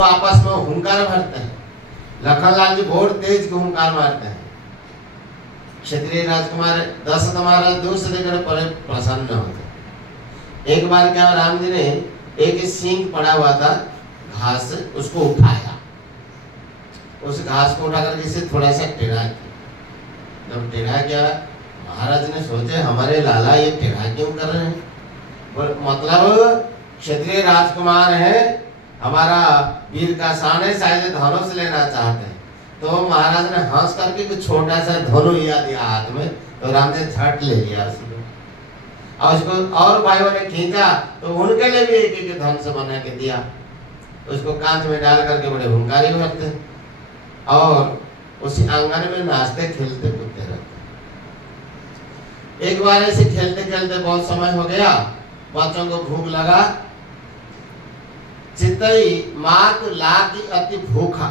आपस में हुंकार भरते हैं। लखनलाल जी बहुत तेज के हुंकार मारते हैं। क्षत्रिय राजकुमार दशरथ महाराज दूर से देखकर बड़े प्रसन्न होते। एक बार क्या राम जी ने एक सींग पड़ा हुआ था घास, उसको उठाया, उस घास को उठा करके इसे थोड़ा सा टेढ़ा किया। जब टेढ़ा किया, महाराज ने सोचे हमारे लाला ये टेढ़ा क्यों कर रहे हैं, मतलब क्षत्रिय राजकुमार है, हमारा वीर का शान है, शायद धनुष लेना चाहते हैं। तो महाराज ने हंस करके कुछ छोटा सा धनु लिया दिया हाथ में, तो राम ने झट ले लिया उसको, और उसको और भाइयों ने खींचा तो उनके लिए भी एक एक धनुष बना के दिया। उसको कांच में डाल करके बड़े हुंकारी भरते और उसी आंगन में नाचते खेलते कूदते रहते। एक बार ऐसे खेलते खेलते बहुत समय हो गया, बच्चों को भूख लगा। चितई मात लागी अति भूखा,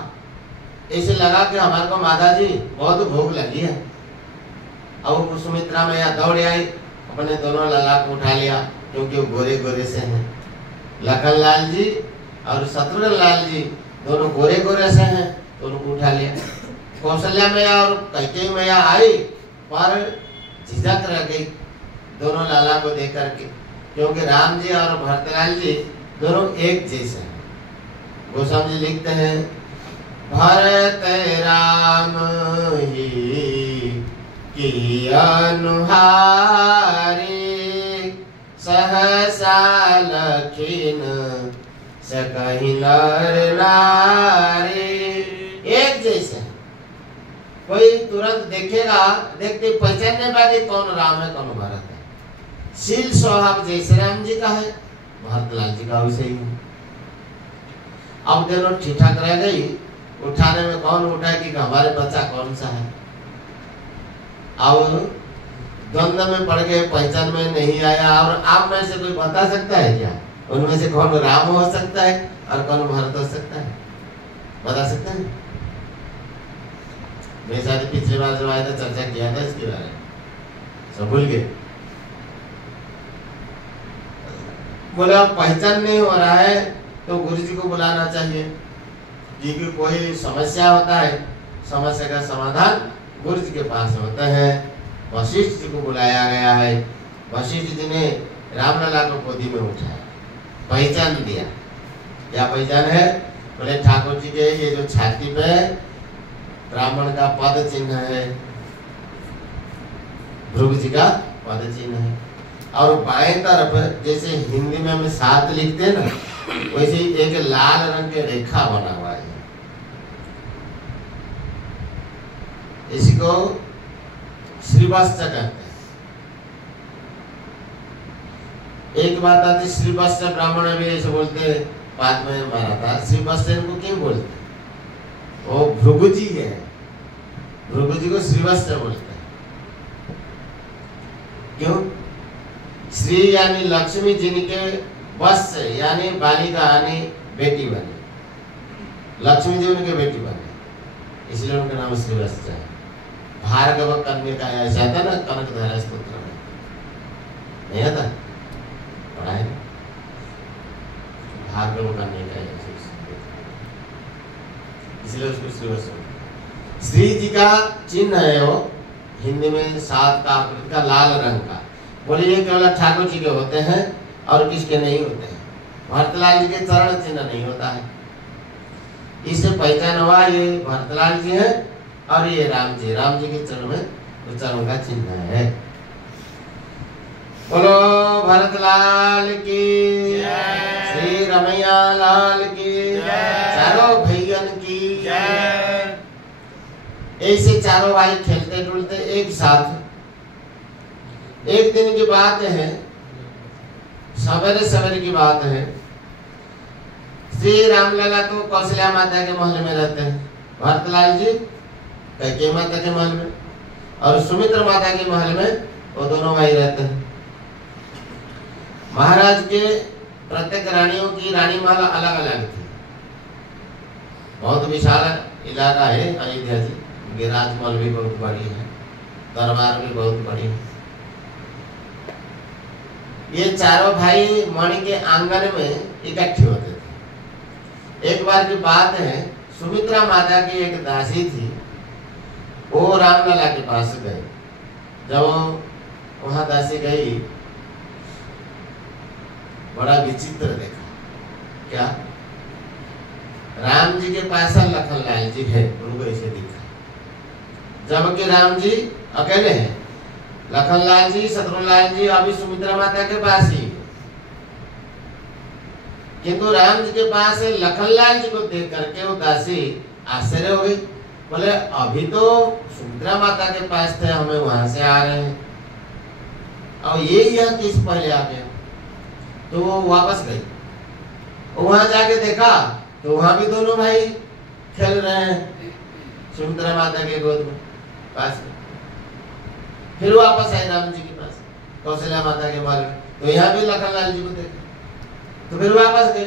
ऐसे लगा कि हमारे को माता जी बहुत भूख लगी है। और सुमित्रा मैया दौड़ आई, अपने दोनों लाला को उठा लिया, क्योंकि वो गोरे गोरे से हैं। लखन लाल जी और शत्रुघ्न लाल जी दोनों गोरे गोरे से हैं, तो उनको उठा लिया। कौशल्या मैया और कैकेयी मैया आई, पर झिझक रह गई दोनों लाला को देख करके, क्योंकि राम जी और भरतलाल जी दोनों एक जैसे हैं। गोस्वामी जी लिखते हैं, भरत राम ही की अनुहारी, सहसा लखीन सकहि नर नारी। एक जैसे हैं, कोई तुरंत देखेगा, देखते पहचान नहीं पाएगी कौन राम है कौन भरत है। शील स्वभाव जैसे राम जी का है, भरतलाल जी का वैसे ही है। अब दोनों ठीठाक रह गई, उठाने में कौन उठाए कि हमारे बच्चा कौन सा है। अब द्वंद्व में पड़ गए, पहचान में नहीं आया। और आप में से कोई बता सकता है क्या उनमें से कौन राम हो सकता है और कौन भरत हो सकता है? बता सकते हैं? मैं शायद पिछली बार जब आया था चर्चा किया था इसके बारे में, सब भूल गए। बोले अब पहचान नहीं हो रहा है तो गुरु जी को बुलाना चाहिए, क्योंकि कोई समस्या होता है, समस्या का समाधान गुरु जी के पास होता है। वशिष्ठ जी को बुलाया गया है। वशिष्ठ जी ने रामलला को गोदी में उठाया, पहचान दिया। क्या पहचान है? बोले ठाकुर जी के ये जो छाती पे ब्राह्मण का पद चिन्ह है, भृगु जी का पद चिन्ह है, और बाएं तरफ जैसे हिंदी में हम 7 लिखते हैं ना, वैसे ही एक लाल रंग के रेखा बना हुआ है। इसी को श्रीवत्स कहते हैं। एक बात आती, श्रीवत्स ब्राह्मण भी ऐसे बोलते, बाद में मारा था। श्रीवत्स इनको क्यों बोलते? वो भृगु जी है, भृगु जी को श्रीवत्स बोलते हैं। क्यों? श्री यानी लक्ष्मी जिनके वत्स यानी बालिका यानी बेटी बनी, लक्ष्मी जी उनके बेटी बने, इसलिए उनका नाम श्रीवत्स है। भार्गव कन्या का ऐसा था ना, कनकधारा स्तोत्र में नहीं आता, पढ़ा है भार्गव कन्या का, इसलिए उसको श्रीवत्स। श्री जी का चिन्ह है वो, हिंदी में 7 का आकृति का लाल रंग का। बोले ये केवल ठाकुर जी के होते हैं और किसके नहीं होते हैं। भरतलाल जी के चरण चिन्ह नहीं होता है। इससे पहचान हुआ ये भरतलाल जी है और ये राम जी, राम जी के चरण में चरण का चिन्ह है। बोलो भरतलाल की जय, श्री रमैया लाल की जय, चारों भैयन की जय। ऐसे चारों भाई खेलते डुलते एक साथ। एक दिन की बात है, सवेरे सवेरे की बात है। श्री रामलला तो कौशल्या माता के महल में रहते हैं, भरतलाल जी कैकेयी माता के महल में, और सुमित्रा माता के महल में वो दोनों भाई रहते हैं। महाराज के प्रत्येक रानियों की रानी महल अलग अलग थी। बहुत विशाल इलाका है अयोध्या जी, उनके राजमहल भी बहुत बड़ी है, दरबार भी बहुत बड़ी है। ये चारों भाई मणि के आंगन में इकट्ठे होते थे। एक बार की बात है, सुमित्रा माता की एक दासी थी, वो रामलला के पास गई। जब वहां दासी गई, बड़ा विचित्र देखा। क्या? राम जी के पास लखनलाल जी है, उनको ऐसे दिखा, जबकि राम जी अकेले हैं। लखनलाल जी, शत्रुलाल जी अभी सुमित्रा माता के पास ही, किंतु राम जी के पास लखनलाल जी को देख करके वो दासी आश्चर्य हो गई। बोले अभी तो सुमित्रा माता के पास थे, हमें वहां से आ रहे हैं, और ये यहाँ किस पहले आ गया। तो वो वापस गई, वहां जाके देखा तो वहां भी दोनों भाई खेल रहे हैं सुमित्रा माता के गोद में पास में। फिर वापस आए राम जी के पास, कौशल्या माता के महल में, तो यहाँ भी लखनलाल जी को देखा, तो फिर वापस गए।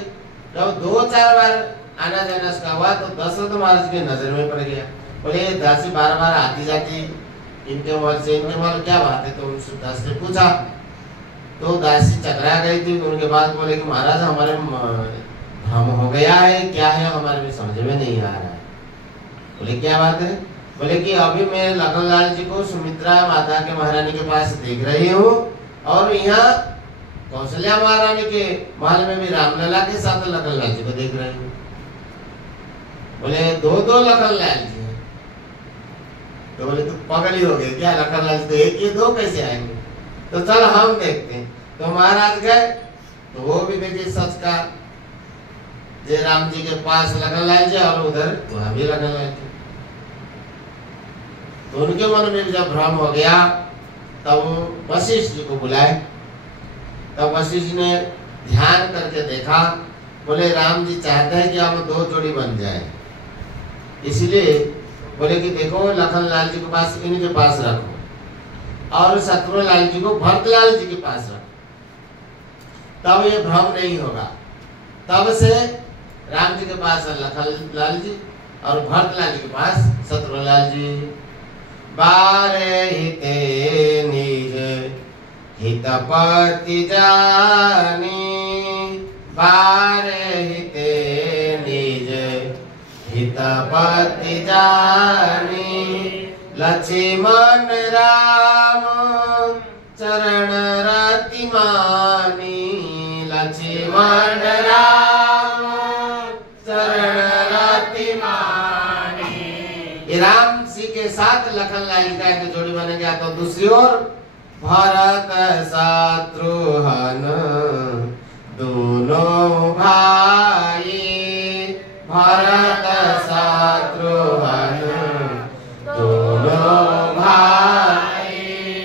जब 2-4 बार आना जाना उसका हुआ तो दशरथ महाराज की नजर में पड़ गया। बोले दासी बार बार आती जाती इनके महल से, इनके महल क्या बात है? तो उनसे दासी ने पूछा, तो दासी चकरा गई थी। उनके बाद बोले कि महाराज हमारे भ्रम हो गया है, क्या है हमारे में समझ में नहीं आ रहा है। बोले क्या बात है? बोले कि अभी मैं लखनलाल जी को सुमित्रा माता के महारानी के पास देख रही हूँ, और यहाँ कौशल्या महारानी के महल में भी रामलला के साथ लखनलाल जी को देख रही हूँ। बोले 2 लखनलाल जी हैं। तो बोले तू पगली हो गई क्या? लखनलाल जी तो एक ही 2 कैसे आएंगे? तो चल हम देखते हैं। तो महाराज गए, तो वो भी देखे सच का, जय राम जी के पास लखनलाल जी और उधर वहां भी लखनलाल जी। तो उनके मन में जब भ्रम हो गया, तब वशिष्ठ जी को बुलाए। तब वशिष्ठ ने ध्यान करके देखा, बोले राम जी चाहते हैं कि हम 2 जोड़ी बन जाए, इसलिए बोले कि देखो लखनलाल जी के पास इनके पास रखो, और शत्रुलाल जी को भरतलाल जी के पास रखो, तब ये भ्रम नहीं होगा। तब से राम जी के पास लखनलाल जी और भरतलाल जी के पास शत्रुलाल जी। बारे हिते निज हितपति जानी, बारे हिते निज हितपति जानी, लक्ष्मण राम चरण रति मानी, लक्ष्मण राम चरण रति मानी। ये राम जी के साथ लखनलाल जी का एक जोड़ी बन गया। तो दूसरी ओर भरत शत्रुघ्न दोनों भाई, भरत शत्रुघ्न दोनों भाई,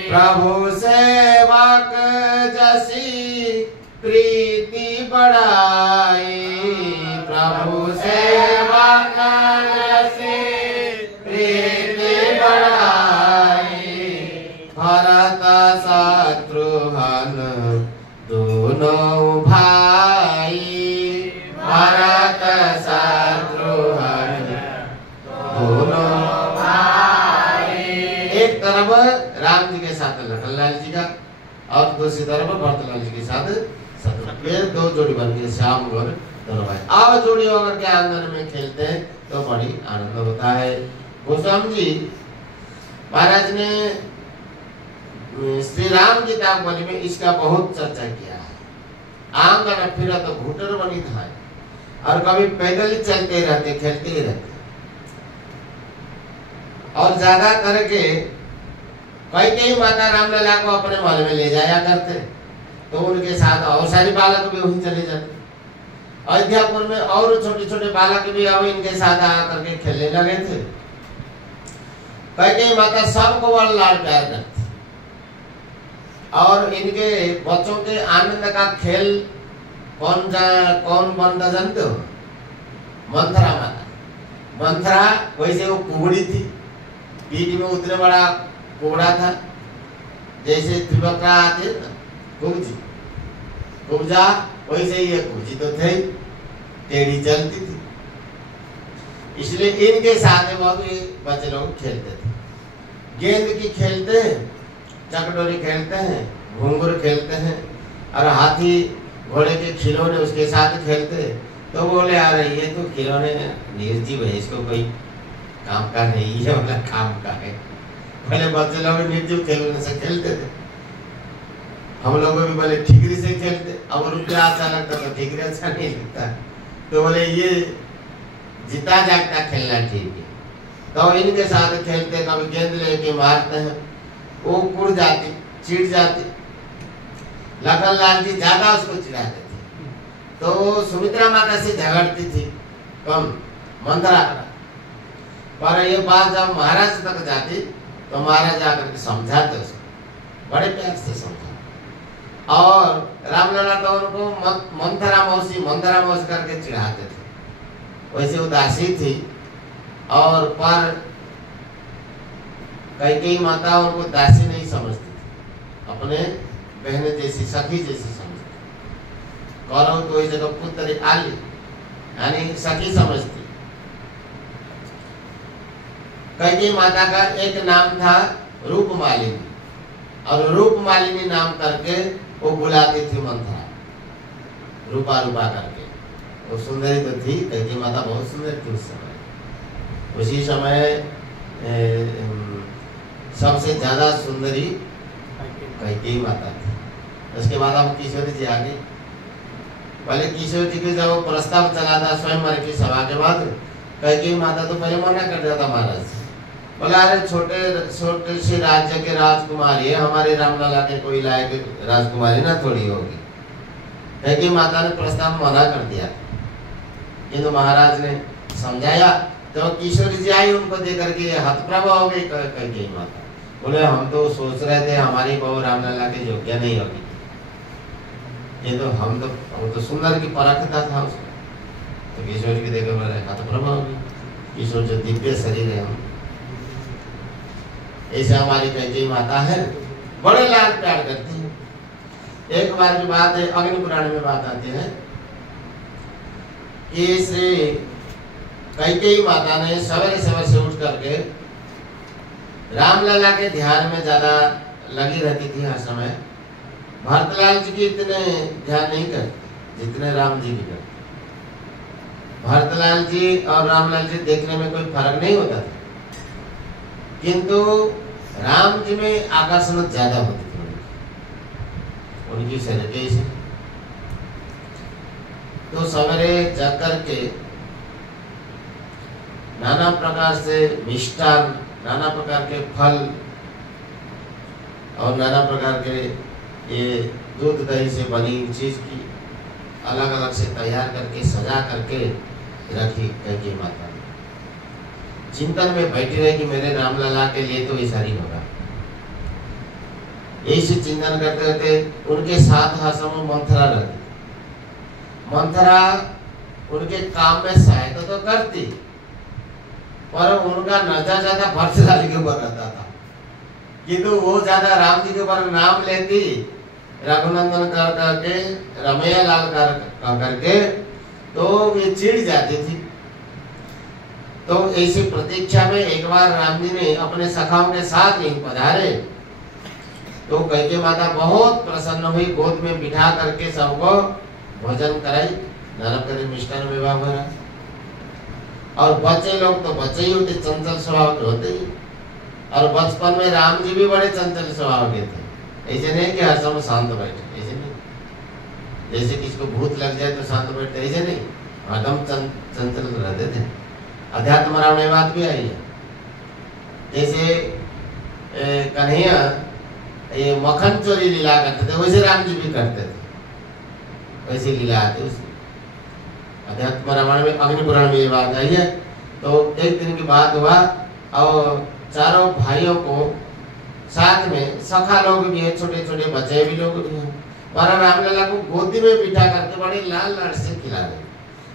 प्रभु सेवक जसी प्रीति बढ़ाई, प्रभु सेवक जसी प्रीति बढ़ाई, भरत शत्रुघ्न दोनों भाई, भरत शत्रुघ्न दोनों भाई। एक तरफ राम जी के साथ लखनलाल जी का, और दूसरी तरफ भरतलाल जी के साथ शत्रुघ्न, 2 जोड़ी बन गए, श्याम और दोनों भाई। अब जोड़ी होकर के आंगन में खेलते हैं तो बड़ी आनंद होता है। गोस्वामी जी महाराज ने श्री राम गीतावली में इसका बहुत चर्चा किया है। आंगन फिर तो घुटर बनी था, और कभी पैदल ही चलते रहते, खेलते ही रहते, और ज्यादा करके कई माता रामलला को अपने महल में ले जाया करते, तो उनके साथ और सारे बालक भी वहीं चले जाते। अयोध्यापुर में और छोटे छोटे बालक भी अब इनके साथ आकर के खेलने लगे थे। कई माता सबको बड़ा लाड प्यार करती, और इनके बच्चों के आनंद का खेल कौन बनता जानते हो? मंथरा माता। मंथरा वैसे वो कुबड़ी थी, पीठ में उतने बड़ा कुबड़ा था, जैसे त्रिवक्रा आते ना कुब्जी, कुब्जा वैसे ही कुब्जी तो थे, टेढ़ी चलती थी, इसलिए इनके साथ बहुत बच्चे लोग खेलते थे। गेंद की खेलते हैं, चकडोरी खेलते हैं, घुंघरू खेलते हैं, और हाथी घोड़े के खिलौने उसके साथ खेलते हैं। तो बोले आ रही है तो खिलौने निर्जीव है, इसको कोई काम का नहीं है, मतलब काम का है। पहले बच्चे लोग निर्जीव खिलौने से खेलते थे, हम लोग भी बोले ठिकरी से खेलते, अब रुपया अच्छा लगता तो ठिकरी अच्छा नहीं लगता, तो बोले ये जीता जागता खेलना ठीक है। तो इनके साथ खेलते, कभी गेंद लेके मारते हैं, वो उड़ जाती, चिढ़ जाती। लखन लाल जी ज्यादा उसको चिढ़ाते थे, तो सुमित्रा माता से झगड़ती थी कम, मंथरा। पर ये बात जब महाराज तक जाती तो महाराज जाकर के समझाते उसको, बड़े प्यार से समझा। और रामलला तो उनको मंथरा मौसी करके चिढ़ाते थे। वैसे उदासी थी, और पर कई माता उनको दासी नहीं समझती थी, अपने बहने जैसी, सखी जैसी समझती। कौरव तो इस जगह पुत्री आली यानी सखी समझती। कई माता का एक नाम था रूपमालिनी, और रूपमालिनी नाम करके वो बुलाती थी मंथरा, रूपा करके। वो सुंदरी तो थी, कई माता बहुत सुंदर थी उस समय। उसी समय सबसे ज्यादा सुंदरी कई माता थी। उसके बाद अब किशोरी जी आ गई। पहले किशोर जी के जब प्रस्ताव चला था स्वयंवर की सभा के बाद, कई माता तो पहले मना कर दिया था महाराज से, बोला अरे छोटे से राज्य के राजकुमारी है, हमारे रामलला के कोई लायक राजकुमारी ना थोड़ी होगी। कई माता ने प्रस्ताव मना कर दिया, किंतु महाराज ने समझाया। जब किशोरी जी आई उनको देख करके हतप्रभा हो गई कई माता, बोले हम तो सोच रहे थे हमारी बहू रामलला के योग्य नहीं होगी, ये तो हम तो सुंदर की परखता था उसको। तो किशोर की देखे बोले हतप्रभा होगी, किशोर जो दिव्य शरीर है, हम ऐसे हमारी कई माता है, बड़े लाड प्यार करती है। एक बार की बात है, अग्नि पुराण में बात आती है कि श्री कई माता ने सवेरे से उठ करके रामलला के ध्यान में ज्यादा लगी रहती थी हर समय। भरतलाल जी की इतने ध्यान नहीं करते जितने राम जी की करते। भरतलाल जी और रामलाल जी देखने में कोई फर्क नहीं होता था, किंतु राम जी में आकर्षण ज्यादा होती थी उनकी शरीर से। तो सवेरे जाकर के नाना प्रकार से मिष्टान, नाना प्रकार के फल और नाना प्रकार के ये दूध दही से बनी चीज की अलग अलग से तैयार करके सजा करके रखी कई माता। चिंतन में बैठी रहे कि मेरे रामलला के लिए तो ऐसा ही होगा। यही चिंतन करते करते उनके साथ हर समय मंथरा रहती। मंथरा उनके काम में सहायता तो करती, पर उनका नजर ज्यादा भरतलाल के ऊपर रहता था, किंतु वो ज्यादा राम जी के ऊपर नाम लेती, रघुनंदन कर करके, रमैया लाल कर करके, तो वे चिढ़ जाती थी। तो ऐसी प्रतीक्षा में एक बार राम जी ने अपने सखाओं के साथ ही पधारे, तो कई माता बहुत प्रसन्न हुई, गोद में बिठा करके सबको भोजन कराई, नरम करे मिष्ठान विवाह करा। और बच्चे लोग तो बच्चे ही होते, चंचल स्वभाव के होते ही। और बचपन में राम जी भी बड़े चंचल स्वभाव के थे, ऐसे नहीं कि हर समय शांत बैठे, ऐसे नहीं। जैसे किसको भूत लग जाए तो शांत बैठते, ऐसे नहीं, हरदम चंचल रहते थे। अध्यात्म राम में बात भी आई है। जैसे कन्हैया ये मक्खन चोरी लीला करते थे, वैसे राम जी भी करते थे, वैसे लीला आती उसमें। अध्यात्म रामायण में, अग्नि पुराण में ये बात आई है। तो एक दिन की बात हुआ, और चारों भाइयों को साथ में सखा लोग भी है, छोटे छोटे बच्चे भी लोग भी हैं, और रामलला को गोदी में बिठा करके बड़े लाल लाड से खिला रहे।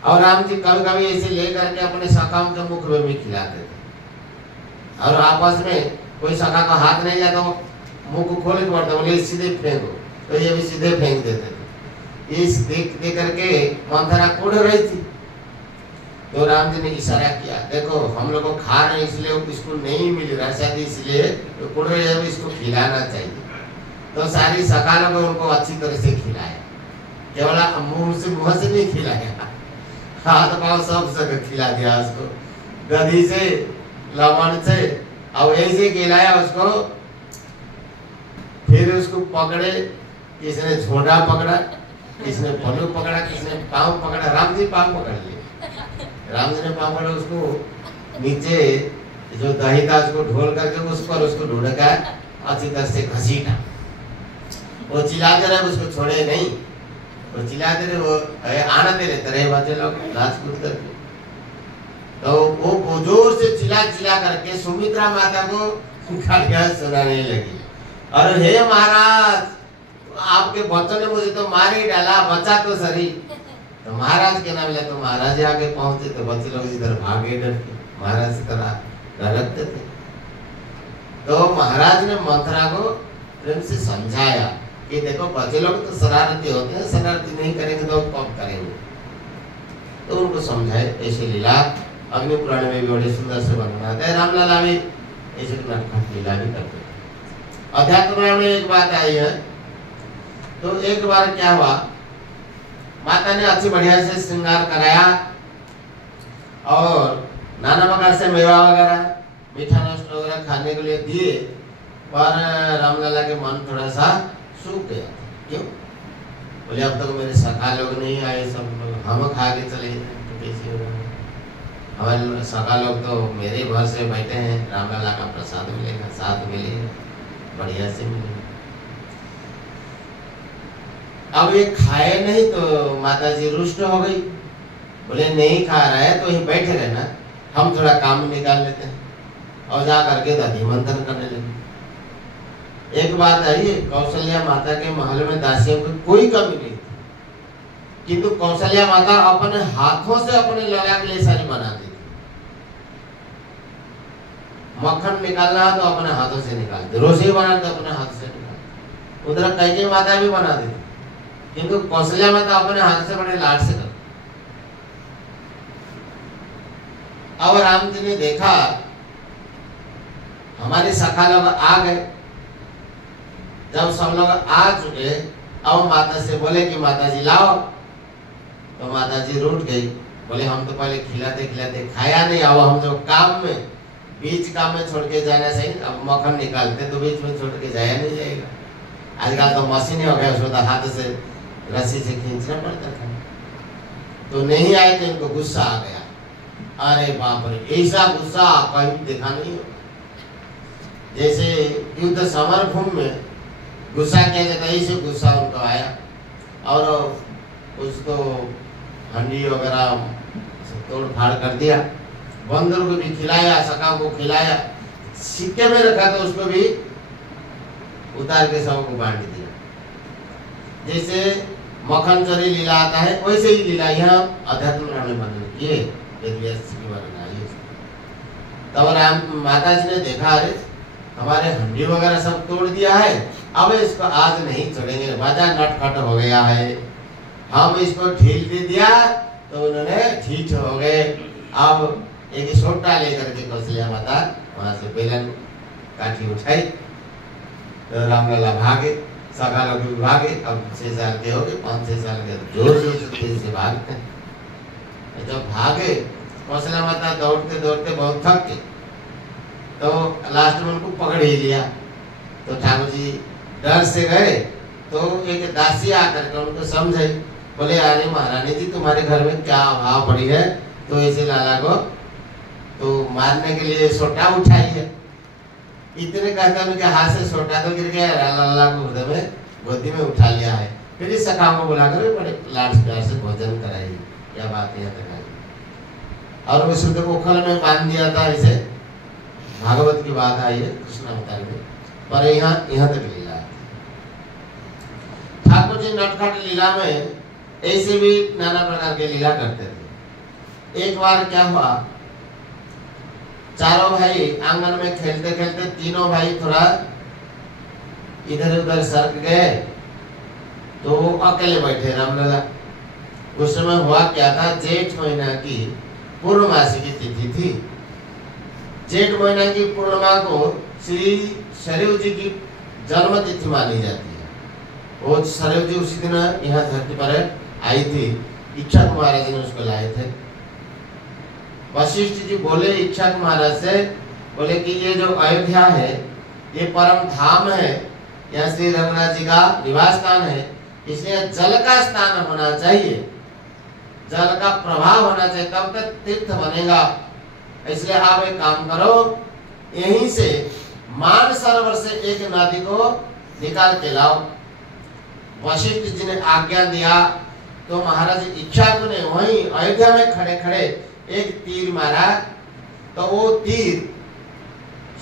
और राम जी कभी कभी ऐसे ले करके अपने सखाओं के मुख में भी खिलाते थे। और आपस में कोई सखा का हाथ नहीं जाता, मुख खोल के पड़ता, बोले सीधे फेंको, तो ये भी सीधे फेंक देते थे। इस देख करके मंथरा कुड़ रही थी, तो राम जी ने इशारा किया, देखो हम लोग को खा रहे इसलिए इसको नहीं मिल रहा शायद, इसलिए तो कुड़ रही है, इसको खिलाना चाहिए। तो सारी सखा लोग उनको अच्छी तरह से खिलाया, केवल मुंह से नहीं खिलाया, हाथ पाँव सब जगह खिला दिया उसको, गधी से, लवण से, और ऐसे खिलाया उसको। फिर उसको पकड़े, किसने झोंडा पकड़ा, किसने पल्लू पकड़ा, किसने पाँव पकड़ा। राम जी पाँव पकड़ लिए, राम जी ने पाँव पकड़ा, उसको नीचे जो दही था उसको ढोल करके उस पर उसको ढूंढा अच्छी तरह से घसीटा। वो चिल्लाते रहे, उसको छोड़े नहीं, वो चिल्लाते रहे, वो आना दे रहे तरह बातें लोग नाच कूद करके। तो वो जोर से चिल्ला करके सुमित्रा माता को खड़गा सुनाने लगी, और हे महाराज, आपके बच्चों ने मुझे तो मार ही डाला, बचा तो सही। तो महाराज के नाम ले, तो महाराज आगे पहुंचे तो बच्चे लोग इधर भागे डर के, महाराज से तरह डरते थे। तो महाराज ने मंथरा को प्रेम से समझाया कि देखो बच्चे लोग तो शरारती होते हैं, शरारती नहीं करेंगे तो कब करेंगे। तो उनको समझाए। ऐसे लीला अग्नि पुराण में भी बड़े सुंदर से वर्णन आता है। रामलला भी ऐसे नटखट लीला भी करते। अध्यात्म में एक बात आई है। तो एक बार क्या हुआ, माता ने अच्छी बढ़िया से श्रृंगार कराया और नाना प्रकार से मेवा वगैरह, मीठा नष्ट वगैरह खाने के लिए दिए, पर रामलला के मन थोड़ा सा सूख गया। क्यों? बोले अब तक मेरे सखा लोग नहीं आए, सब लोग हम खा के चले गए, तो कैसे होगा? हमारे सखा लोग तो मेरे घर से बैठे हैं, रामलला का प्रसाद मिलेगा, साथ मिलेगा, बढ़िया से मिलेगा। अब ये खाए नहीं तो माता जी रुष्ट हो गई। बोले नहीं खा रहा है तो यहीं बैठे रहना, हम थोड़ा काम निकाल लेते हैं। और जा करके दधी मंथन करने लगे। एक बात आई, कौशल्या माता के महल में दासियों की कोई कमी नहीं थी, किंतु कौशल्या माता अपने हाथों से अपने लला के लिए सारी बनाती थी। मक्खन निकालना तो अपने हाथों से निकालते, रोटी बनाना तो अपने हाथ से निकालते। उधर कैकेयी माता भी बनाती थी, किंतु कौशल्या माता अपने हाथ से बड़े लाड से करती। अब राम जी ने देखा हमारे सखा लोग आ गए। जब सब लोग आ चुके, अब माता से बोले कि माता जी लाओ। तो माता जी रूठ गई, बोले हम तो पहले खिलाते खिलाते खाया नहीं, अब हम जो काम में बीच काम में छोड़ के जाना सही। अब मक्खन निकालते तो बीच में छोड़ के जाया नहीं जाएगा। आजकल तो मशीन हो गया, उसको तो हाथ से रस्सी से खींचना पड़ता था। तो नहीं आए तो इनको गुस्सा आ गया। अरे बाप रे, ऐसा गुस्सा कहीं देखा नहीं हो। जैसे युद्ध समर भूमि में गुस्सा किया जाता है, ऐसे गुस्सा उनको आया और उसको हंडी वगैरह तोड़ फाड़ कर दिया। बंदर को भी खिलाया, सका को खिलाया, सिक्के में रखा तो उसको भी उतार के सबको बांट दिया। जैसे मक्खन चोरी लीला आता है, वैसे ही लीला यहाँ अध्यात्म में वर्णन किए। तब राम माता जी ने देखा, अरे हमारे हंडी वगैरह सब तोड़ दिया है, अब इसको आज नहीं छोड़ेंगे, राजा नटखट हो गया है। हम इसको ढील दे दिया तो उन्होंने ठीक हो गए। अब एक सोटा लेकर के कौशल्या माता वहां से बेलन काठी उठाई, तो रामलला भागे, सखा लोग भी भागे। अब 6 साल के हो गए, 5-6 साल के, जोर जोर से तेज से भागते हैं। जब भागे, कौशल्या माता दौड़ते दौड़ते बहुत थक गए, तो लास्ट में उनको पकड़ ही लिया। तो ठाकुर जी डर से गए, तो एक दासी आकर के उनको समझाई, बोले अरे महारानी जी तुम्हारे घर में क्या अभाव पड़ी है, तो ऐसे लाला को तो मारने के लिए सोटा उठाई है। इतने कहते उनके हाथ से सोटा तो गिर गया, लाला को हृदय में गोदी में उठा लिया है। फिर इस सखा को बुलाकर बड़े लाड प्यार से भोजन कराई। क्या बात यहाँ तक आई। और वो शुद्ध कोखल में बांध दिया था। इसे भागवत की बात आई है कृष्ण अवतार में, पर यहाँ तक लीला है। ठाकुर जी नटखट लीला में ऐसे भी नाना प्रकार के लीला करते थे। एक बार क्या हुआ, चारों भाई आंगन में खेलते खेलते तीनों भाई थोड़ा इधर उधर सरक गए, तो वो अकेले बैठे रामलला। उस समय हुआ क्या था, जेठ महीना की पूर्णमासी की तिथि थी। जेठ महीना की पूर्णिमा को श्री सरयू जी की जन्म तिथि मानी जाती है। वो सरयू जी उसी दिन यहाँ धरती पर आई थी, इक्ष्वाकु महाराज ने उसको लाए थे। वशिष्ठ जी बोले इक्ष्वाकु महाराज से, बोले कि ये जो अयोध्या है ये परम धाम है, यहाँ श्री रघुनाथ जी का निवास स्थान है, इसलिए जल का स्थान होना चाहिए, जल का प्रभाव होना चाहिए, तब तक तीर्थ बनेगा। इसलिए आप एक काम करो, यहीं से मान सरोवर से एक नदी को निकाल के लाओ। वशिष्ठ जी ने आज्ञा दिया तो महाराज इक्ष्वाकु ने वहीं अयोध्या में खड़े खड़े एक तीर मारा, तो वो तीर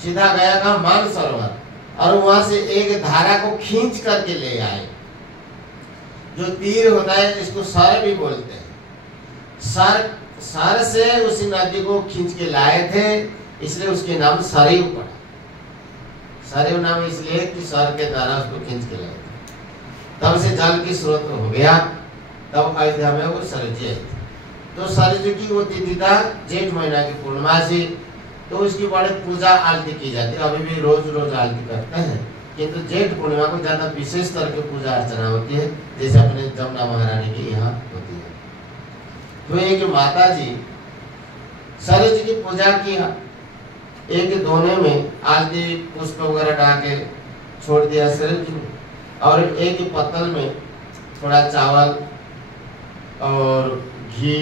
सीधा गया था मान सरोवर, और वहां से एक धारा को खींच करके ले आए। जो तीर होता है इसको सर भी बोलते हैं, सर से उसी नदी को खींच के लाए थे, इसलिए उसके नाम सरयू पड़ा। सरयू नाम इसलिए कि सर के द्वारा उसको खींच के लाए थे, तब से जल की स्रोत हो गया। तब अयोध्या में वो सरयू आई थी। तो सरयू की वो तिथि था जेठ महीना की पूर्णमासी, तो उसकी बड़े पूजा आरती की जाती है। अभी भी रोज रोज आरती करते हैं, किंतु जेठ पूर्णिमा को ज्यादा विशेष तरह की पूजा अर्चना होती है, जैसे अपने जमुना महारानी की यहाँ होती है। तो एक माता जी सरयू की पूजा किया, एक दोने में आरती पुष्प वगैरह डाल के छोड़ दिया सरयू जी ने, और एक पत्तल में थोड़ा चावल और घी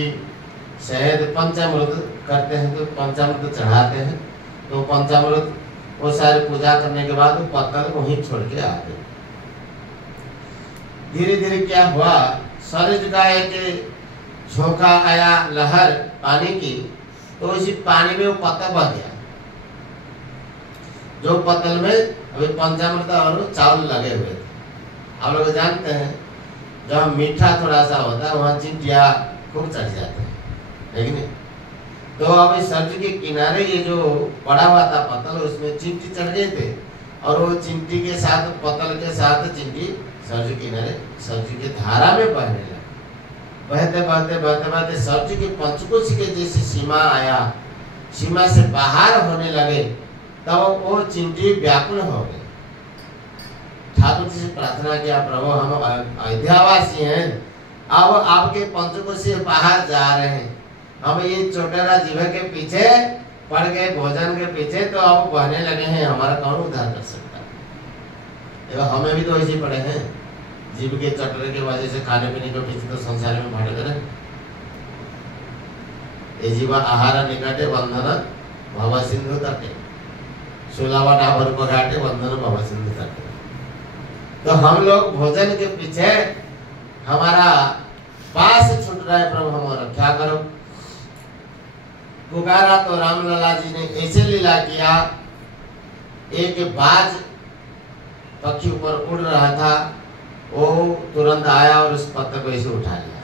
शहद पंचामृत करते हैं, तो पंचामृत चढ़ाते हैं। तो पंचामृत वो सारी पूजा करने के बाद वो पत्तल वहीं छोड़ के आते। धीरे धीरे क्या हुआ, सरयू का एक झोंका आया लहर पानी की, तो इसी पानी में वो पत्तल बह गया, जो पत्तल में अभी पंचामृत और चावल लगे हुए थे। आप लोग जानते हैं जहाँ मीठा थोड़ा सा होता है वहाँ चिंटिया खूब चढ़ जाते हैं, लेकिन तो अब इस सरयू के किनारे ये जो पड़ा हुआ था पत्तल, उसमें चिंटी चढ़ गए थे, और वो चिंटी के साथ पत्तल के साथ चिंटी सरयू किनारे सरयू की धारा में बहने लगा। बहते बहते बहते बहते सरयू की पंचकोशी के जैसे सीमा आया, सीमा से बाहर होने लगे, तब वो चिंटी व्याकुल हो गए। ठाकुर जी से प्रार्थना किया, प्रभु हम अयोध्यावासी हैं, अब आपके पंचकोशी से बाहर जा रहे हैं, हम ये चोटेरा जीव के पीछे पड़ गए, भोजन के पीछे, तो अब बहने लगे हैं, हमारा कौन उद्धार कर सकता है? हमें भी तो ऐसे पड़े हैं, जीव के चटरे की वजह से खाने पीने के पीछे तो संसार में भाड़े करें। ये जीवा आहार निकटे बंधन भव सिंधु तटे, सुलावा डाबर बघाटे बंधन भव सिंधु तटे। तो हम लोग भोजन के पीछे हमारा पास छूट रहा है, प्रभु हमारा रक्षा करो। पुकारा तो रामलला जी ने ऐसे लीला किया, एक बाज पक्षी ऊपर उड़ रहा था, वो तुरंत आया और उस पत्थर को ऐसे उठा लिया,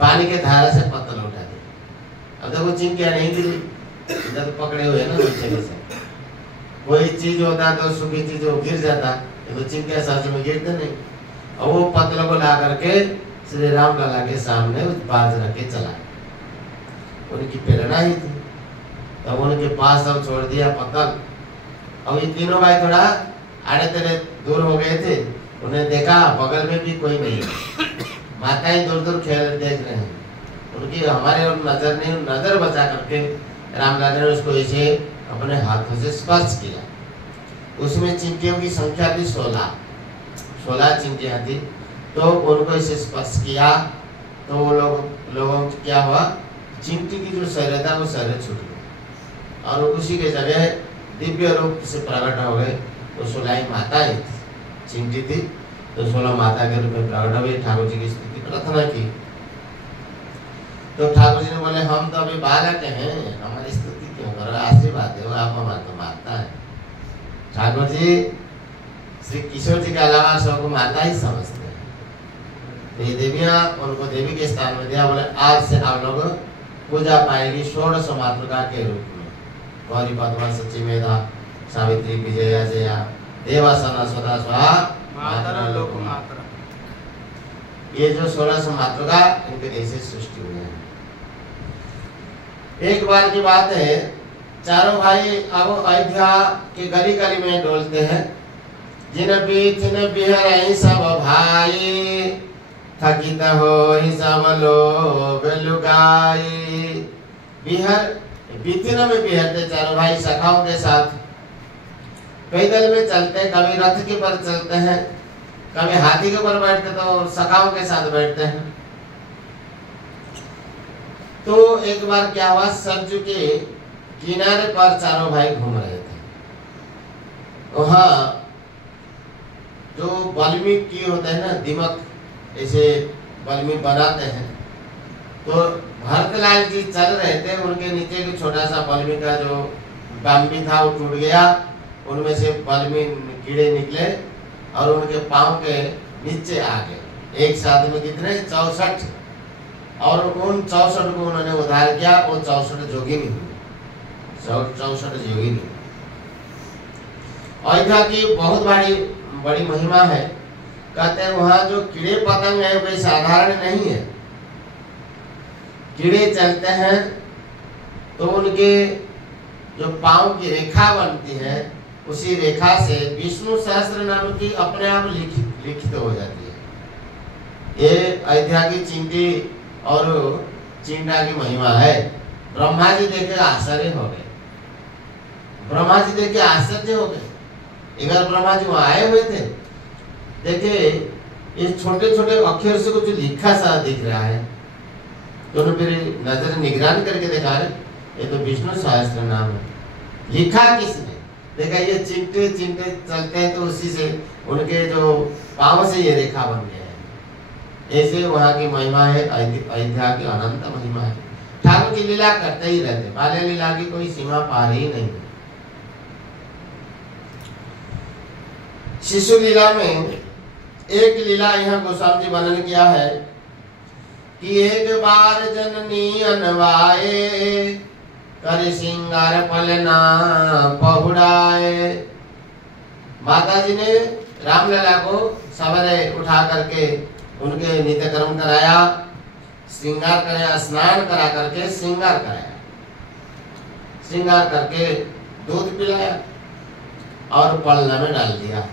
पानी के धारा से पत्थर उठा दिया। अब देखो चिंटिया नहीं गिरी, इधर पकड़े हुए ना नीचे से, कोई चीज होता तो सूखी चीज वो गिर जाता, तो चिंटिया सच में गिरते नहीं। और वो पत्थर को ला करके श्री राम लला के सामने उस बाज रख के चला, उनकी प्रेरणा ही थी। तब उनके पास अब छोड़ दिया पत्थर। अब ये तीनों भाई थोड़ा आड़े तेरे दूर हो गए थे, उन्हें देखा बगल में भी कोई नहीं, माताएं दूर दूर खेल देख रहे हैं, उनकी हमारे और नजर नहीं, नजर बचा करके रामलाल ने उसको ऐसे अपने हाथों से स्पर्श किया। उसमें चिंटियों की संख्या थी 16 चिंटियां थी, तो उनको ऐसे स्पर्श किया, तो वो लोगों को क्या हुआ, चिंटी की जो शरीर था वो शरीर छूट गया, और उसी के जगह दिव्य रूप से प्रकट हो गए। तो 16 माता ही थी, चिंटी थी, तो 16 माता के रूप में प्रकट हुई, ठाकुर जी की स्तुति प्रार्थना की। तो ठाकुर जी ने बोले हम तो अभी बालक हैं, हमारी स्तुति क्यों करो, आशीर्वाद दो, आप हमारा तो माता है। ठाकुर जी श्री किशोर जी के अलावा सबको माता ही समझते हैं, तो ये देवियां उनको देवी के स्थान में दिया। बोले आज से आप लोग पूजा पाएगी 16 मातृका के रूप में, गौरी पद्मा सची मेधा सावित्री विजया जया देवासना स्वधा स्वाहा मातरा लोक मातरा। ये जो 16 मातृका इनके ऐसे सृष्टि हुए हैं। एक बार की बात है, चारों भाई अब अयोध्या के गली गली में डोलते हैं। जिन बीथिन बिहरई सब भाई, थकित हो ही सब लोग लुगाई। बीतिनों में बिहरते चारों भाई सखाओं के साथ पैदल में चलते, कभी रथ के पर चलते हैं, कभी हाथी के ऊपर बैठते तो सखाओं के साथ बैठते हैं। तो एक बार क्या हुआ, सरजू के किनारे पर चारों भाई घूम रहे थे। वहां जो वाल्मीकि होता है ना, दिमक ऐसे वाल्मीकि बनाते हैं, तो भरतलाल जी चल रहे थे, उनके नीचे एक छोटा सा वाल्मीकि का जो बाम्बी था वो टूट गया, उनमें से वाल्मीकि कीड़े निकले और उनके पांव के नीचे आ गए। एक साथ में कितने 64, और उन 64 को उन्होंने उद्धार किया। वो 64 जोगिनी हुई, 64 जोगिनी। अयोध्या की बहुत बड़ी महिमा है। कहते हैं वहां जो कीड़े पतंग है वे साधारण नहीं है। कीड़े चलते हैं तो उनके जो पांव की रेखा बनती है, उसी रेखा से विष्णु सहस्त्र नाम की अपने आप लिखित हो जाती है। ये अयोध्या की चींटी और चिंटा की महिमा है। ब्रह्मा जी देखे आश्चर्य हो गए, ब्रह्मा जी देखे आश्चर्य हो गए। एक बार ब्रह्मा जी वहां आए हुए थे, देखे ये छोटे छोटे अक्षर से कुछ लिखा सा दिख रहा है, तो उन्होंने फिर नजर निगरान करके देखा, ये तो विष्णु सहस्त्र नाम है। लिखा किसने? देखा ये चिंटे चिंटे चलते हैं तो उसी से उनके जो पांव से ये रेखा बन गया है। ऐसे वहां की महिमा है, अयोध्या की अनंत महिमा है। ठाकुर की लीला करते ही रहते, बाल्य लीला की कोई सीमा पार ही नहीं। शिशु लीला में एक लीला यहाँ गोस्वामी जी वर्णन किया है कि एक बार जननी अनवाए, कर सिंगार पलना पहुड़ाए। माता जी ने रामलला को सवेरे उठा करके उनके नित्य कर्म कराया, श्रृंगार कराया, स्नान करा करके श्रृंगार कराया, श्रृंगार करके दूध पिलाया और पलना में डाल दिया।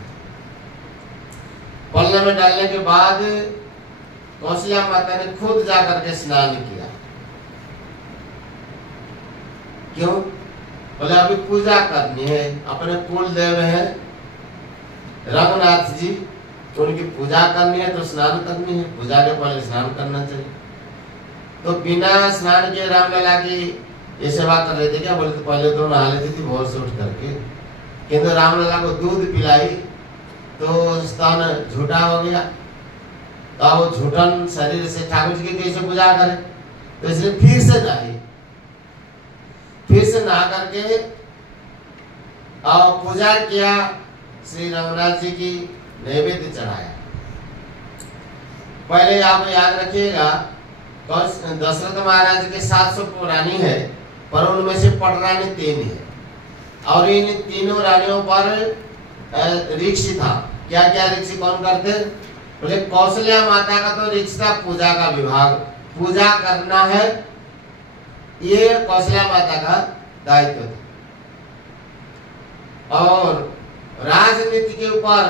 पलना में डालने के बाद कौशल्या माता ने खुद जाकर के स्नान किया। क्यों? बोले अभी पूजा करनी है, अपने कुल देव हैं रघुनाथ जी, तो उनकी पूजा करनी है तो स्नान करनी है, पूजा के पहले स्नान करना चाहिए। तो बिना स्नान के रामलला की ये सेवा कर रहे थे क्या? बोले तो पहले तो नहा लेती थी भोर से उठ करके, किंतु रामलला को दूध पिलाई तो स्तन झूठा हो गया, तो वो झूठन शरीर से ठाकुर जी की कैसे पूजा करे? तो इसलिए फिर से नहाई, फिर से नहा करके और पूजा किया, श्री रघुनाथ जी की नैवेद्य चढ़ाया। पहले आप याद रखिएगा, दशरथ महाराज के 700 रानी है, पर उनमें से पटरानी 3 है, और इन तीनों रानियों पर ऋषि था। क्या क्या ऋषि कौन करते? बोले कौशल्या माता का तो ऋषि था पूजा का विभाग, पूजा करना है, ये कौशल्या माता का दायित्व था। और राजनीति के ऊपर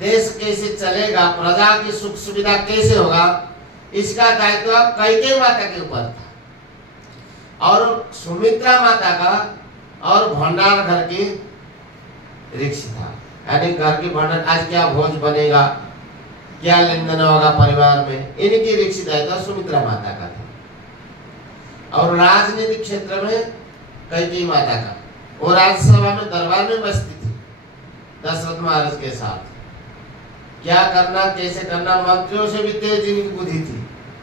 देश कैसे चलेगा, प्रजा की सुख सुविधा कैसे होगा, इसका दायित्व कैकेयी माता के ऊपर था। और सुमित्रा माता का और भंडार घर की ऋषि था, यानी घर की भंडार, आज क्या भोज बनेगा, क्या लेन देन होगा परिवार में, इनकी ऋषि दायित्व सुमित्रा माता का था। और राजनीतिक क्षेत्र में कैकेयी माता का, वो राज्यसभा में दरबार में बसती थी दशरथ महाराज के साथ। क्या करना कैसे करना, मंत्रियों से भी तेज इनकी बुद्धि थी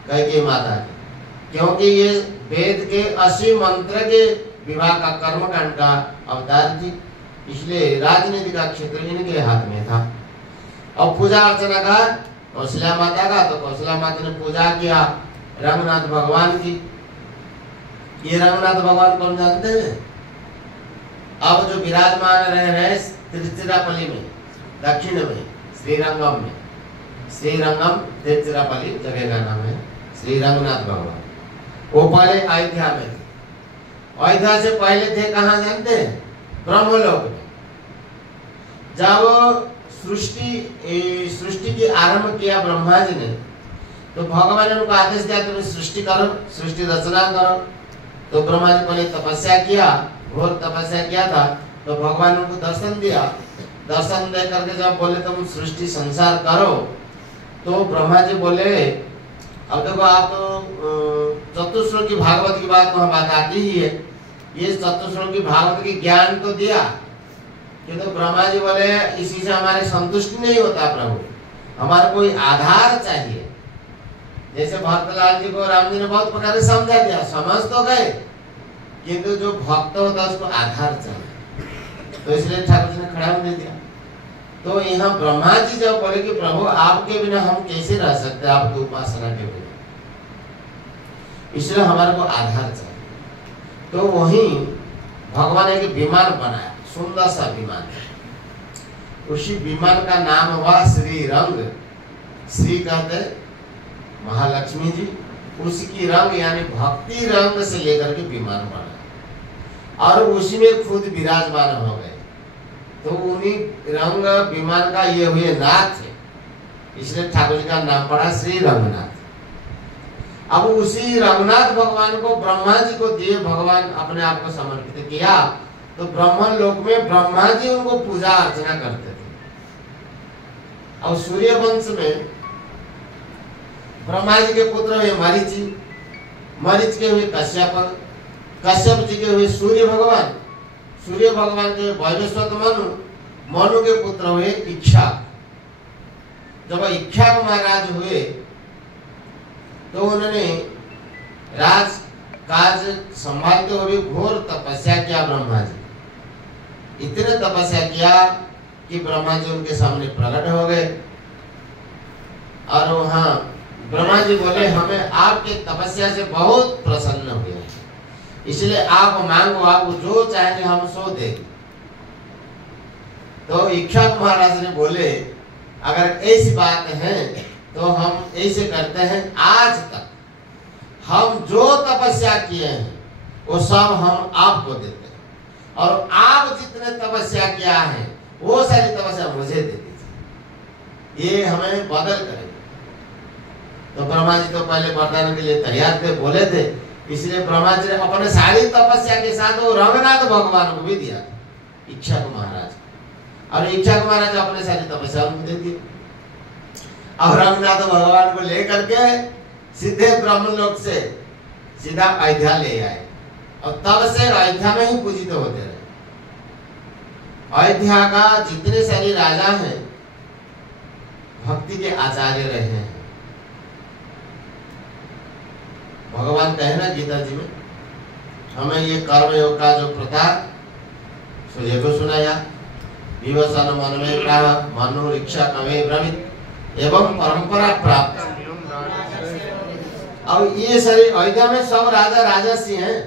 कैकेयी माता की, क्योंकि ये वेद के 80 मंत्र के विवाह का कर्मकांड का अवतार थी, इसलिए राजनीति का क्षेत्र इनके हाथ में था। और पूजा अर्चना का कौशल्या माता का, तो कौशल्या माता ने पूजा किया रघुनाथ भगवान की। ये रघुनाथ भगवान कौन जानते हैं? अब जो विराजमान रह रहे तिरुचिरापल्ली में, दक्षिण में, श्रीरंगम में, श्रीरंगम तिरुचिरापल्ली जगह का नाम है, श्री रंगनाथ भगवान। वो पहले अयोध्या में थे। अयोध्या से पहले थे कहाँ जानते हैं? ब्रह्मलोक में। जब सृष्टि की आरंभ किया ब्रह्मा जी ने, तो भगवान ने उनको आदेश दिया तुम सृष्टि करो, सृष्टि रचना करो। तो ब्रह्मा जी पहले तपस्या किया, घोर तपस्या किया था। तो भगवान ने उनको दर्शन दिया, दर्शन दे करके जब बोले तुम सृष्टि संसार करो, तो ब्रह्मा जी बोले अब देखो आप तो चतुश्लोकी भागवत की बात वहां बात आती ही है, ये चतुश्लोकी भागवत की ज्ञान तो दिया, किंतु ब्रह्मा जी बोले इसी से हमारे संतुष्टि नहीं होता प्रभु, हमारा कोई आधार चाहिए। जैसे भक्तलाल जी को राम जी ने बहुत प्रकार से समझा दिया, समझ तो गए, किंतु जो भक्त होता है उसको आधार चाहिए, तो इसलिए ठाकुर जी ने खड़ा होने दिया। तो यहाँ ब्रह्मा जी जब बोले कि प्रभु आपके बिना हम कैसे रह सकते हैं, आपकी उपासना के बिना, इसलिए हमारे को आधार चाहिए। तो वहीं भगवान एक विमान बनाया, सुंदर सा विमान, उसी विमान का नाम हुआ श्री रंग। श्री कहते महालक्ष्मी जी, उसकी रंग यानी भक्ति रंग से लेकर के विमान बना और उसी में खुद विराजमान हो गए। तो उन्हीं रंग विमान का ये हुए नाथ है, इसलिए ठाकुर जी का नाम पड़ा श्री रंगनाथ। अब उसी रंगनाथ भगवान को ब्रह्मा जी को दिए, भगवान अपने आप को समर्पित किया। तो ब्रह्मन लोक में ब्रह्मा जी उनको पूजा अर्चना करते थे। और सूर्य वंश में ब्रह्मा जी के पुत्र हुए मरीचि, मरीच के हुए कश्यप, कश्यप जी के हुए सूर्य भगवान, सूर्य भगवान के वैवस्वत मनु, मनु के पुत्र हुए इक्ष्वाक। जब इक्ष्वाक महाराज हुए तो उन्होंने राज काज संभालते हुए घोर तपस्या किया। ब्रह्मा जी इतने तपस्या किया कि ब्रह्मा जी उनके सामने प्रकट हो गए और वहां ब्रह्मा जी बोले हमें आपके तपस्या से बहुत प्रसन्न हुए, इसलिए आप मांगो, आपको जो चाहेंगे हम सो देंगे। तो इक्ष्वाक महाराज ने बोले अगर ऐसी बात है तो हम ऐसे करते हैं, आज तक हम जो तपस्या किए हैं वो सब हम आपको देते हैं और आप जितने तपस्या किया है वो सारी तपस्या मुझे दे दीजिए, ये हमें बदल करेंगे। तो ब्रह्मा जी तो पहले वरदान के लिए तैयार थे, बोले थे, इसलिए ब्रह्मा जी ने अपने सारी तपस्या के साथ वो रंगनाथ भगवान को भी दिया इक्ष्वाक महाराज, और इक्ष्वाक महाराज अपने सारी तपस्या उनको दे दी। और रंगनाथ भगवान को लेकर के सीधे ब्रह्मलोक से सीधा अयोध्या ले आए और तब से अयोध्या में ही पूजित होते रहे। अयोध्या का जितने सारे राजा हैं भक्ति के आचार्य रहे हैं। भगवान कहे ना गीता जी में, हमें ये कर्म योग का जो प्रथा सूर्य को सुनाया, विवसन मन में प्राह मनु इच्छा कवे भ्रमित एवं परंपरा प्राप्त। अब ये सारे अयोध्या में सब राजा राजर्षि हैं,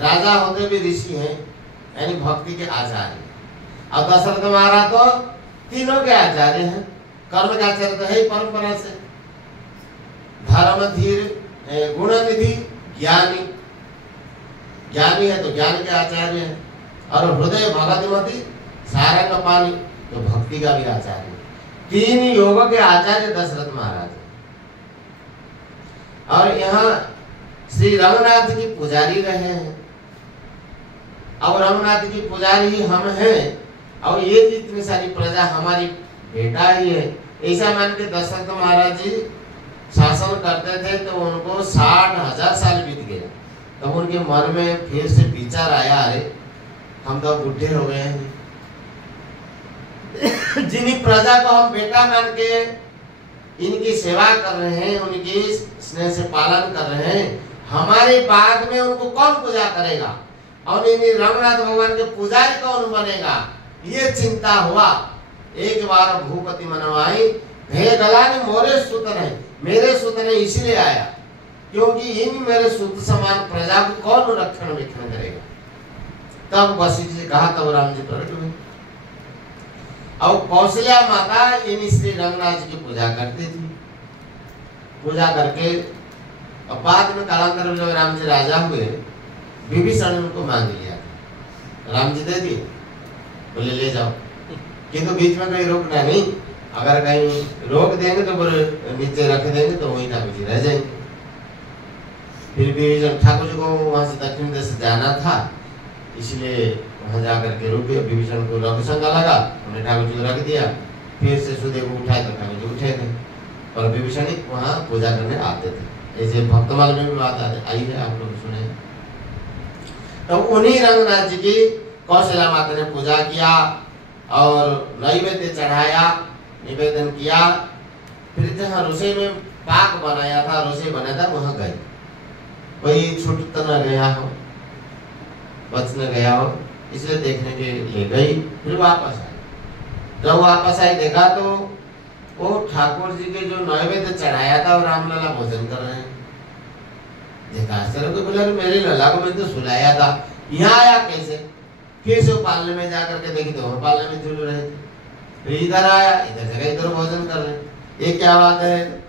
राजा होते भी ऋषि हैं, यानी भक्ति के आचार्य। अब दशरथ महाराज तो तीनों के आचार्य हैं, कर्म के आचार्य तो है ही परंपरा से, धर्म धीर गुणनिधि ज्ञानी, ज्ञानी है तो ज्ञान के आचार्य है, और हृदय भगवती सारा का पानी तो भक्ति का भी आचार्य। तीन योग के आचार्य दशरथ महाराज। और यहाँ श्री रंगनाथ की पुजारी रहे हैं, और रंगनाथ की पुजारी हम हैं, और ये जितनी सारी प्रजा हमारी बेटा ही है, ऐसा मान के दशरथ महाराज जी शासन करते थे। तो उनको 60,000 साल बीत गया, तब उनके मन में फिर से विचार आया, अरे हम तो बूढ़े हो गए हैं, जिन्हीं प्रजा को हम बेटा मान के इनकी सेवा कर रहे हैं, उनकी स्नेह से पालन कर रहे हैं, हमारे बाद में उनको कौन पूजा करेगा और इन्हीं रंगनाथ भगवान के पुजारी कौन बनेगा, ये चिंता हुआ। एक बार भूपति मनवाई भे गलानी मोरे सुत नहीं, मेरे सुत ने इसलिए आया क्योंकि इन मेरे सुत समान प्रजा को कौन रक्षण वेक्षण करेगा। तब वशिष्ठ जी कहा, तब राम जी प्रकट हुए। और कौशल्या माता इन श्री रंगनाथ जी की पूजा करती थी, पूजा करके और बाद में कालांतर में जब राम जी राजा हुए, विभीषण ने उनको मांग लिया, राम जी दे दिए, बोले ले जाओ, किंतु बीच में कोई रोकना नहीं, अगर कहीं रोक देंगे तो बोले नीचे रख देंगे तो वहीं ठाकुर जी रह जाएंगे। फिर भी ठाकुर जी को वहां से दक्षिण देश जाना था, इसलिए वहां जाकर के रुके। विभीषण को रघुसंगा लगा, उन्हें ठाकुर जी को रख दिया। फिर से सुदेव को उठाए तो ठाकुर जी उठे थे, और विभीषण वहां पूजा करने आते थे। ऐसे भक्तमाल में भी बात आई है, आप लोग सुने। तो उन्हीं रंगनाथ जी की कौशल्या माता ने पूजा किया और नैवेद्य चढ़ाया, निवेदन किया। फिर जहाँ रसोई में पाक बनाया था, रसोई बनाया था, वहां गए। कोई छूट तो न गया हो, बच न गया हो, इसलिए देखने के लिए गई। फिर वापस आई। जब वापस आई देखा तो वो ठाकुर जी के जो नैवेद्य चढ़ाया था और रामलला भोजन कर रहे हैं। देखा आश्चर्य को, बोला मेरे लला को मैंने तो सुलाया था, यहाँ आया कैसे? फिर से पालने में जाकर के देखी तो और पालने में झूल रहे थे। फिर इधर आया, इधर जगह इधर भोजन कर रहे हैं। ये क्या बात है?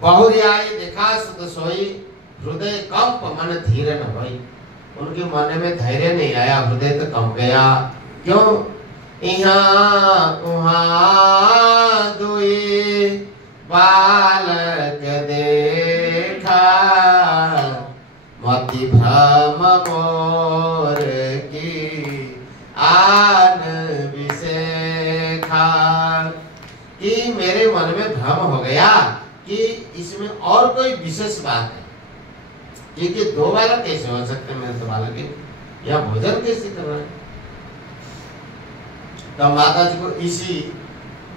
बहुरी आई देखा सुत सोई, हृदय कंप मन धीर न होई। उनके मन में धैर्य नहीं आया, हृदय तो कंप गया। क्यों? यहाँ उहाँ दुई बालक देखा, मति भ्रम मोर की आन विशेखा। कि मेरे मन में भ्रम हो गया कि इसमें और कोई विशेष बात है, क्योंकि दो बालक कैसे हो सकते हैं? मेरे तो बालक या भोजन कैसे कर रहे हैं? तो माता जी को इसी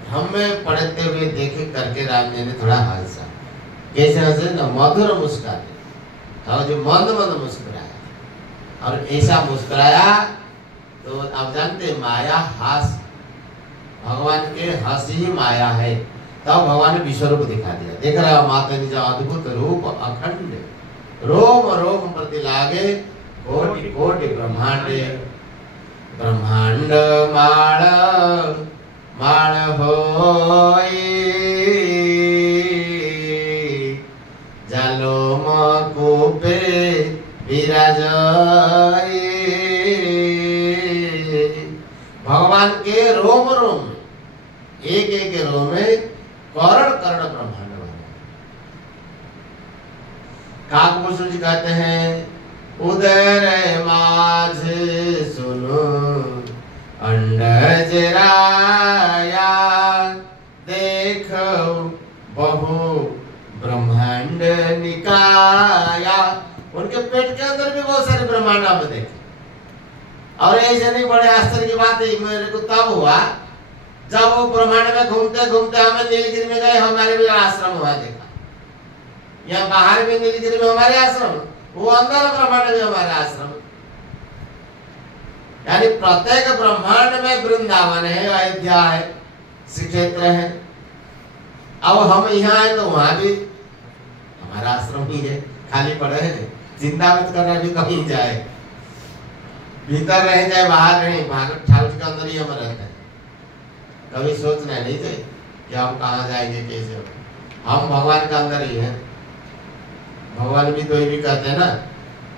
भ्रम में पड़ते हुए देखे करके राम जी ने थोड़ा हंसा। कैसे हंसे? ना मधुर मुस्कुराते, और जो मंद मंद मुस्कुराया। और ऐसा मुस्कुराया तो आप जानते हैं माया हास, भगवान के हंसी ही माया है। तब भगवान ने विश्व रूप दिखा दिया। देख रहे हो माता जी जो अद्भुत रूप, अखंड रोम रोम प्रति लागे, कोटि कोटि ब्रह्मांडे। ब्रह्मांड माळ माळ होई, जालो मकूपे विराजई। भगवान के रोम रोम में, एक एक रोम में करोड़ करोड़ ब्रह्मांड बने। काकभूषण जी कहते हैं, उदर माझ सुनो अंडज राया, देखो बहु ब्रह्मांड निकाया। उनके पेट के अंदर भी बहुत सारे ब्रह्मांड आप देखे। और ऐसे नहीं, बड़े आश्चर्य की बात है, मेरे को तब हुआ जब वो ब्रह्मांड में घूमते घूमते हमें नीलगिरी में गए, हमारे भी आश्रम हुआ देखा। या बाहर भी नीलगिरी में हमारे आश्रम, वो अंदर ब्रह्मांड में हमारा आश्रम। यानी प्रत्येक ब्रह्मांड में वृंदावन है, अयोध्या है, श्री क्षेत्र है। अब हम यहाँ आए तो वहां भी हमारा आश्रम ही है, खाली पड़े हैं। चिंता मत करना भी कहीं जाए, भीतर रहे चाहे बाहर रहे, ठाकुर के अंदर ही हम रहते हैं। कभी सोचना नहीं चाहिए कि हम कहाँ जाएंगे, कैसे हो। हम भगवान के अंदर ही हैं। भगवान भी तो ये भी कहते हैं ना,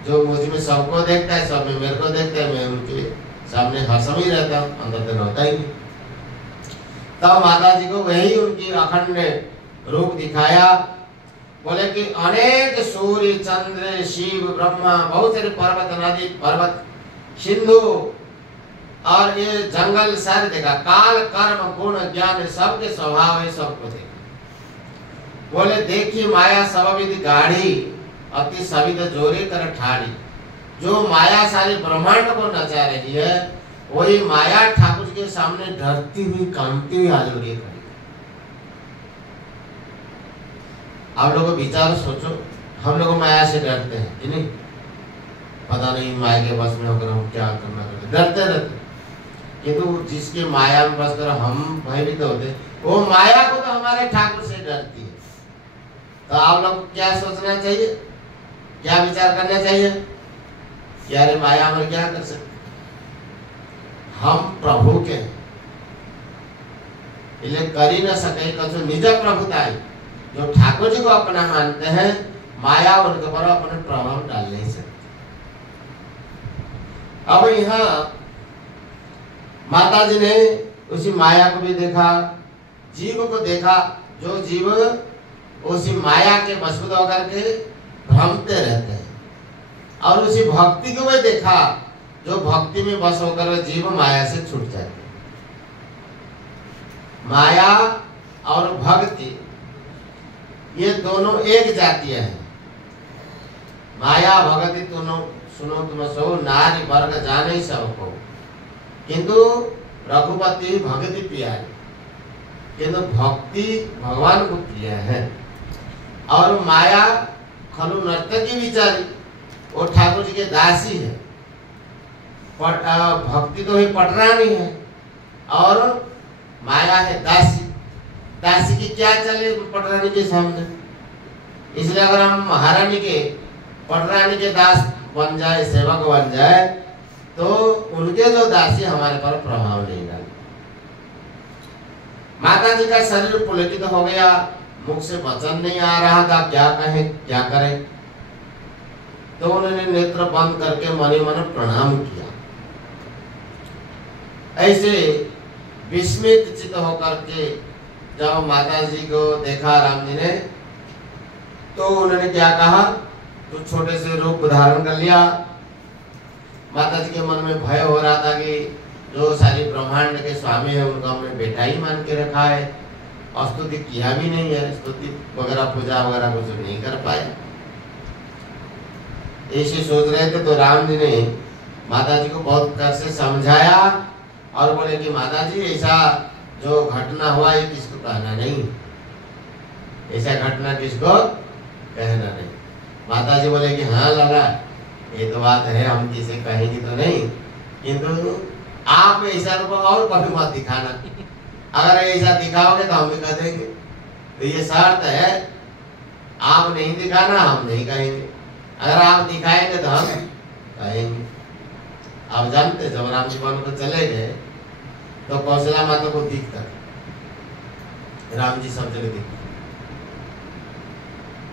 जो मुझ में सबको देखता है, सब में मेरे को देखता है, मैं उनके सामने हर समय रहता हूँ, अंदर तो रहता ही नहीं। तब माता जी को वही उनकी अखंड रूप दिखाया। बोले कि अनेक सूर्य चंद्र शिव ब्रह्मा, बहुत सारे पर्वत नदी पर्वत सिंधु और ये जंगल सारे देखा। काल कर्म गुण ज्ञान सबके स्वभाव है, सबको देखा। बोले देखी माया सब विधि गाढ़ी, अति सविध जोरे कर ठाड़ी। जो माया सारे ब्रह्मांड को नचा रही है, वही माया ठाकुर के सामने डरती हुई कांपती हुई हाजिर खड़ी। आप लोगों विचार सोचो, हम लोग माया से डरते हैं कि नहीं? पता नहीं माया के बस में होकर हम क्या करना करते, डरते रहते। किंतु जिसके माया में बस कर हम भयभीत होते, वो माया को तो हमारे ठाकुर से डरती है। तो आप लोग क्या सोचना चाहिए, क्या विचार करना चाहिए कि अरे माया में क्या कर सकते, हम प्रभु के इसलिए कर ही न सके। कछु निज प्रभुता, जो ठाकुर जी को अपना मानते हैं, माया उनके पर अपने प्रभाव डाल नहीं सकते। अब यहाँ माता जी ने उसी माया को भी देखा, जीव को देखा, जो जीव उसी माया के वशुद होकर के भ्रमते रहते हैं, और उसी भक्ति को भी देखा जो भक्ति में बस होकर जीव माया से छूट जाते हैं। माया और भक्ति ये दोनों एक जातीय हैं। माया भगति दोनों सुनो तुम सो नारी वर्ग जाने सबको, किंतु रघुपति भक्ति प्यारी, किंतु भक्ति भगवान को प्रिय है। और माया खलु नर्तकी बिचारी, वो ठाकुर जी के दासी है। भक्ति तो ही पटरानी है और माया है दासी। दासी की क्या चले पटरानी के सामने? इसलिए अगर हम महारानी के पटरानी के दास बन जाए, सेवक बन जाए, तो उनके जो दासी हमारे पर प्रभाव नहीं डाले। माता जी का शरीर पुलकित हो गया, मुख से वचन नहीं आ रहा था, क्या कहें क्या करें, तो उन्होंने नेत्र बंद करके मन ही मन प्रणाम किया। ऐसे विस्मित चित्त होकर के जब माता जी को देखा राम जी ने, तो उन्होंने क्या कहा, तो छोटे से रूप धारण कर लिया। माता जी के मन में भय हो रहा था कि जो सारी ब्रह्मांड के स्वामी है उनको हमने बेटा ही मान के रखा है, और स्तुति किया भी नहीं है, स्तुति वगैरह पूजा वगैरह कुछ नहीं कर पाए। ऐसे सोच रहे थे तो राम जी ने माता जी को बहुत कर से समझाया और बोले कि माता जी ऐसा जो घटना हुआ ये किसको कहना नहीं, ऐसा घटना किसको कहना नहीं। माता जी बोले कि हाँ लाला ये तो बात है, हम किसे कहेंगे तो नहीं, किंतु आप ऐसा रूप और कभी मत दिखाना, अगर ऐसा दिखाओगे तो हम भी कह देंगे। तो ये शर्त है, आप नहीं दिखाना हम नहीं कहेंगे, अगर आप दिखाएंगे तो हम कहेंगे। आप जानते जब राम जी वन को चले गए तो कौशल्या माता को दिखता, राम जी सब जगह दिखते।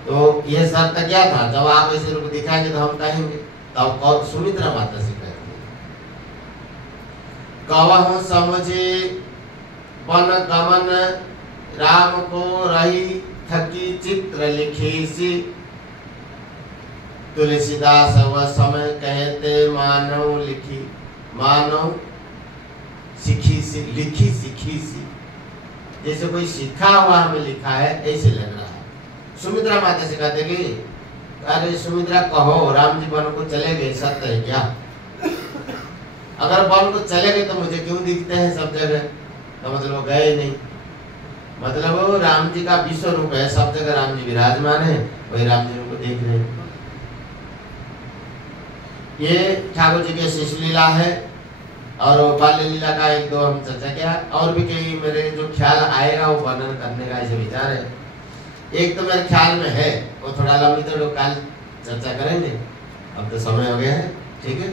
तो ये शर्त क्या था, जब आप ऐसे रूप दिखाएंगे तो हम कहेंगे। तब और सुमित्रा माता से कहती, कहूँ समझे वन गमन राम को रही थकी चित्र लिखी सी, तुलसीदास वह समय कहते मानव लिखी, मानव सीखी सी, लिखी सीखी सी, जैसे कोई सीखा हुआ हमें लिखा है ऐसे लग रहा है। सुमित्रा माता से कहते कि अरे सुमित्रा कहो राम जी वन को चले गए, सत्य है क्या? अगर वन को चले गए तो मुझे क्यों दिखते हैं सब जगह? तो मतलब गए नहीं, मतलब राम जी का विश्व रूप है, सब जगह राम जी विराजमान है, वही राम जी को देख रहे हैं। ये ठाकुर जी के शिष्य लीला है और बाल्य लीला का एक दो हम चर्चा किया, और भी कई मेरे जो ख्याल आएगा वो वर्णन करने का ऐसे विचार है। एक तो मेरे ख्याल में है, वो थोड़ा लंबी तो कल चर्चा करेंगे, अब तो समय हो गया है, ठीक है।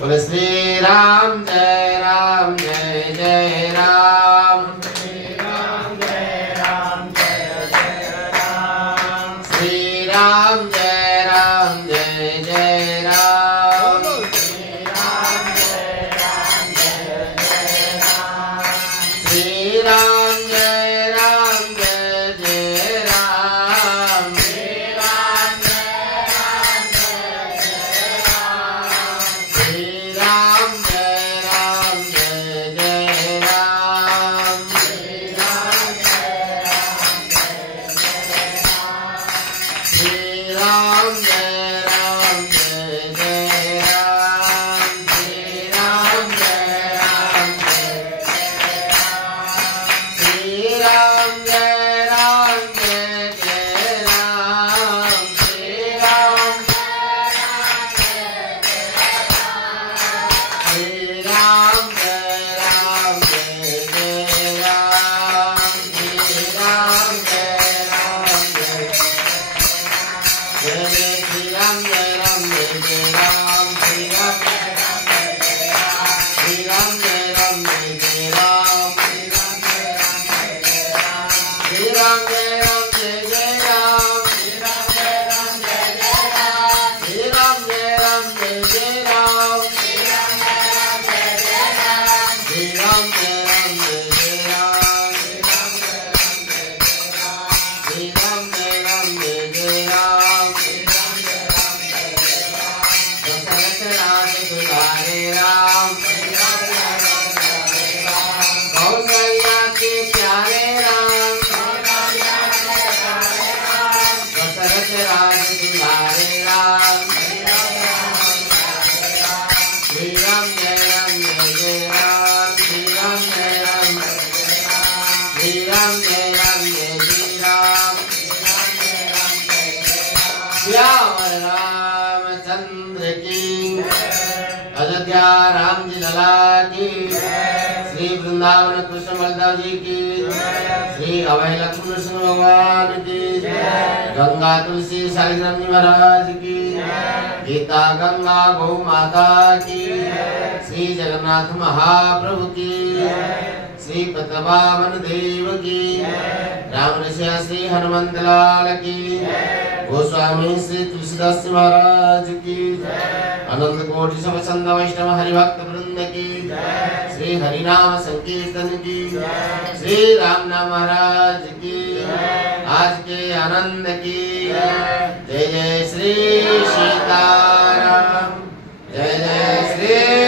बोले श्री राम जय जय राम, श्री राम जय राम, श्री राम जय राम, श्री राम जय राम, श्री राम जय राम जय राम, श्री राम जय राम जय राम, श्री राम जय राम जय राम, रामचंद्र की, अयोध्या राम जी लला की, श्री वृंदावन कृष्ण बलदेव जी की, श्री अभय लक्ष्मण सिंह भगवान की, गंगा तुलसी शालिग्राम जी महाराज की, गीता गंगा गौ माता की, श्री जगन्नाथ महाप्रभु की, श्री पद्मनाभन देव की, राम ऋषि श्री हनुमंत लाल की, गोस्वामी श्री तुलसीदास महाराज की, अनंत कोटि सब संत वैष्णव हरिभक्त वृंद की, श्री हरिनाम संकीर्तन की, श्री राम नाम महाराज की, आज के आनंद की, जय जय श्री सीताराम, जय जय श्री